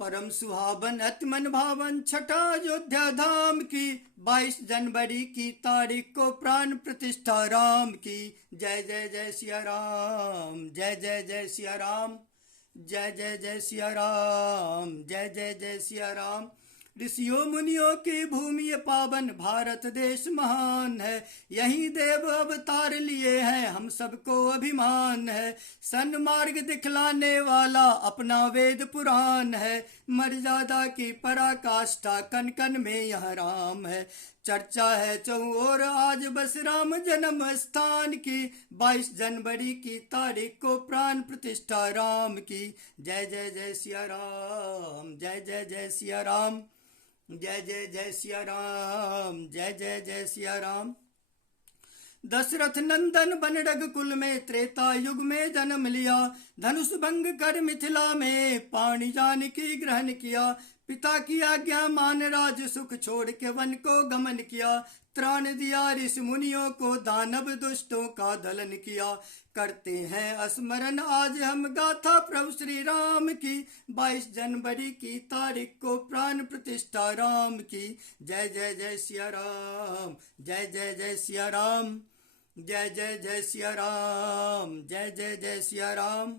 परम सुहावन अति मन भावन छठा अयोध्या धाम की 22 जनवरी की तारीख को प्राण प्रतिष्ठा राम की। जय जय जय सिया राम, जय जय जय सिया राम, जय जय जय सिया राम, जय जय जय सिया राम। ऋषियों मुनियों की भूमि ये पावन भारत देश महान है, यही देव अवतार लिए हैं, हम सबको अभिमान है। सन्मार्ग दिखलाने वाला अपना वेद पुराण है, मर्यादा की पराकाष्ठा कन कन में यह राम है। चर्चा है चौओर आज बस राम जन्म स्थान की, 22 जनवरी की तारीख को प्राण प्रतिष्ठा राम की। जय जय जय सिया राम, जय जय जय सिया राम, जय जय जय सिया राम, जय जय जय सिया राम। दशरथ नंदन बन रघुकुल में त्रेता युग में जन्म लिया, धनुष भंग कर मिथिला में पाणी जानकी ग्रहण किया। पिता की आज्ञा मान राज सुख छोड़ के वन को गमन किया, त्राण दिया ऋषि मुनियों को दानव दुष्टों का दलन किया। करते हैं स्मरण आज हम गाथा प्रभु श्री राम की, 22 जनवरी की तारीख को प्राण प्रतिष्ठा राम की। जय जय जय सिया राम, जय जय जय सिया राम, जय जय जय सिया राम, जय जय जय सिया राम।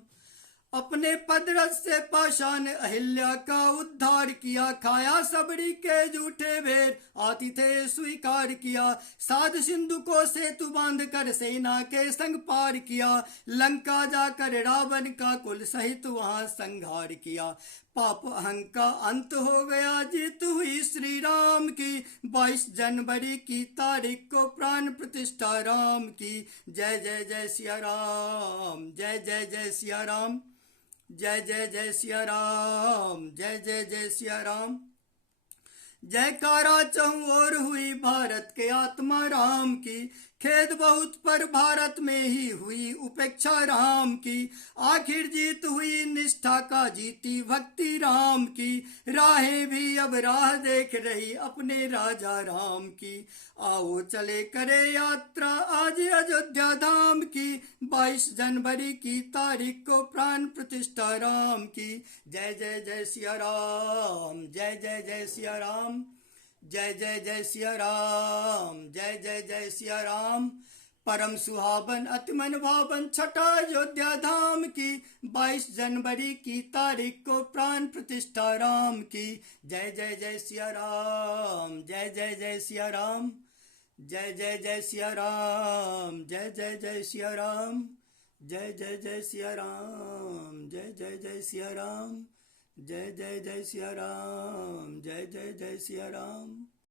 अपने पदरस से पाषाण अहिल्या का उद्धार किया, खाया सबरी के झूठे भेद आतिथ्य स्वीकार किया। साध सिंधु को सेतु बांध कर सेना के संग पार किया, लंका जाकर रावण का कुल सहित वहां संहार किया। पाप अहंकार का अंत हो गया, जीत हुई श्री राम की, 22 जनवरी की तारीख को प्राण प्रतिष्ठा राम की। जय जय जय सिया राम, जय जय जय सिया राम, जय जय जय सिया राम, जय जय जय सिया राम। जयकारा चहुं ओर हुई भारत के आत्मा राम की, खेद बहुत पर भारत में ही हुई उपेक्षा राम की। आखिर जीत हुई निष्ठा का, जीती भक्ति राम की, राहें भी अब राह देख रही अपने राजा राम की। आओ चले करे यात्रा आज अयोध्या धाम की, 22 जनवरी की तारीख को प्राण प्रतिष्ठा राम की। जय जय जय सिया राम, जय जय जय सिया राम, जय जय जय सिया राम, जय जय जय सिया राम। परम सुहावन अति मन भावन छठा अयोध्या धाम की, 22 जनवरी की तारीख को प्राण प्रतिष्ठा राम की। जय जय जय सिया राम, जय जय जय सिया राम, जय जय जय सिया राम, जय जय जय सिया राम, जय जय जय सिया राम, जय जय जय सिया राम, जय जय जय सिया राम, जय जय जय सिया राम।